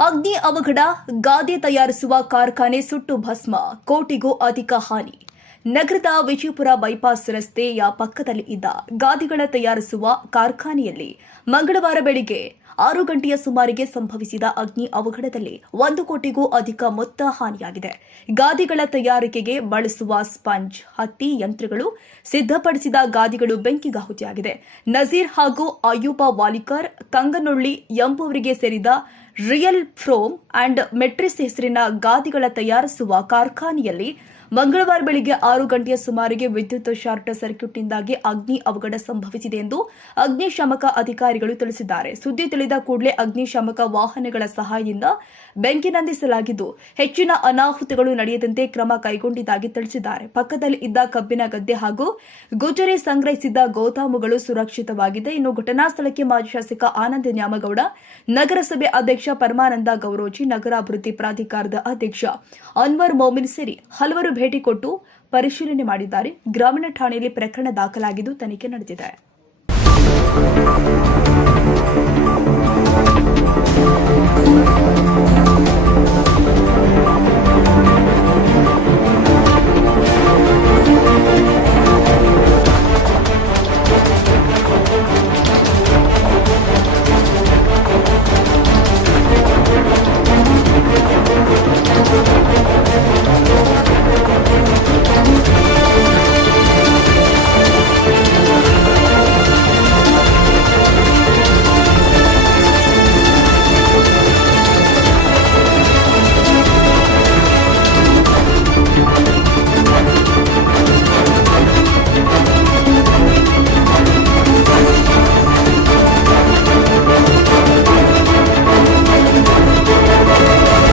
ಅಗ್ನಿ ಅವಘಡ, ಗಾದೆ ತಯಾರಿಸುವ ಕಾರ್ಖಾನೆ ಸುಟ್ಟು ಭಸ್ಮ, ಕೋಟಿಗೂ ಅಧಿಕ ಹಾನಿ. ನಗರದ ವಿಜಯಪುರ ಬೈಪಾಸ್ ರಸ್ತೆಯ ಪಕ್ಕದಲ್ಲಿ ಇದ್ದ ಗಾದಿಗಳ ತಯಾರಿಸುವ ಕಾರ್ಖಾನೆಯಲ್ಲಿ ಮಂಗಳವಾರ ಬೆಳಿಗ್ಗೆ ಆರು ಗಂಟೆಯ ಸುಮಾರಿಗೆ ಸಂಭವಿಸಿದ ಅಗ್ನಿ ಅವಘಡದಲ್ಲಿ ಒಂದು ಕೋಟಿಗೂ ಅಧಿಕ ಮೊತ್ತ ಹಾನಿಯಾಗಿದೆ. ಗಾದಿಗಳ ತಯಾರಿಕೆಗೆ ಬಳಸುವ ಸ್ಪಂಜ್, ಹತ್ತಿ, ಯಂತ್ರಗಳು ಸಿದ್ಧಪಡಿಸಿದ ಗಾದಿಗಳು ಬೆಂಕಿಗಾಹುತಿಯಾಗಿದೆ. ನಜೀರ್ ಹಾಗೂ ಅಯ್ಯೂಬ ವಾಲಿಕರ್ ಕಂಗನೊಳ್ಳಿ ಎಂಬುವರಿಗೆ ಸೇರಿದ ರಿಯಲ್ ಫ್ರೋಮ್ ಅಂಡ್ ಮೆಟ್ರಿಸ್ ಹೆಸರಿನ ಗಾದಿಗಳ ತಯಾರಿಸುವ ಕಾರ್ಖಾನೆಯಲ್ಲಿ ಮಂಗಳವಾರ ಬೆಳಿಗ್ಗೆ ಆರು ಗಂಟೆಯ ಸುಮಾರಿಗೆ ವಿದ್ಯುತ್ ಶಾರ್ಟ್ ಸರ್ಕ್ಯೂಟ್ನಿಂದಾಗಿ ಅಗ್ನಿ ಅವಘಡ ಸಂಭವಿಸಿದೆ ಎಂದು ಅಗ್ನಿಶಾಮಕ ಅಧಿಕಾರಿಗಳು ತಿಳಿಸಿದ್ದಾರೆ. ಸುದ್ದಿ ತಿಳಿದ ಕೂಡಲೇ ಅಗ್ನಿಶಾಮಕ ವಾಹನಗಳ ಸಹಾಯದಿಂದ ಬೆಂಕಿ ನಂದಿಸಲಾಗಿದ್ದು, ಹೆಚ್ಚಿನ ಅನಾಹುತಗಳು ನಡೆಯದಂತೆ ಕ್ರಮ ಕೈಗೊಂಡಿದ್ದಾಗಿ ತಿಳಿಸಿದ್ದಾರೆ. ಪಕ್ಕದಲ್ಲಿ ಇದ್ದ ಕಬ್ಬಿನ ಗದ್ದೆ ಹಾಗೂ ಗುಜರಿ ಸಂಗ್ರಹಿಸಿದ್ದ ಗೋದಾಮುಗಳು ಸುರಕ್ಷಿತವಾಗಿದೆ. ಇನ್ನು ಘಟನಾ ಸ್ಥಳಕ್ಕೆ ಮಾಜಿ ಶಾಸಕ ಆನಂದ ನ್ಯಾಮಗೌಡ, ನಗರಸಭೆ ಅಧ್ಯಕ್ಷ ಪರಮಾನಂದ ಗೌರೋಜಿ ನಗರಾಭಿವೃದ್ಧಿ ಪ್ರಾಧಿಕಾರದ ಅಧ್ಯಕ್ಷ ಅನ್ವರ್ ಮೊಮಿನ್ ಸೇರಿ ಹಲವರು ಭೇಟಿ ಕೊಟ್ಟು ಪರಿಶೀಲನೆ ಮಾಡಿದ್ದಾರೆ. ಗ್ರಾಮೀಣ ಠಾಣೆಯಲ್ಲಿ ಪ್ರಕರಣ ದಾಖಲಾಗಿದ್ದು ತನಿಖೆ ನಡೆದಿದೆ.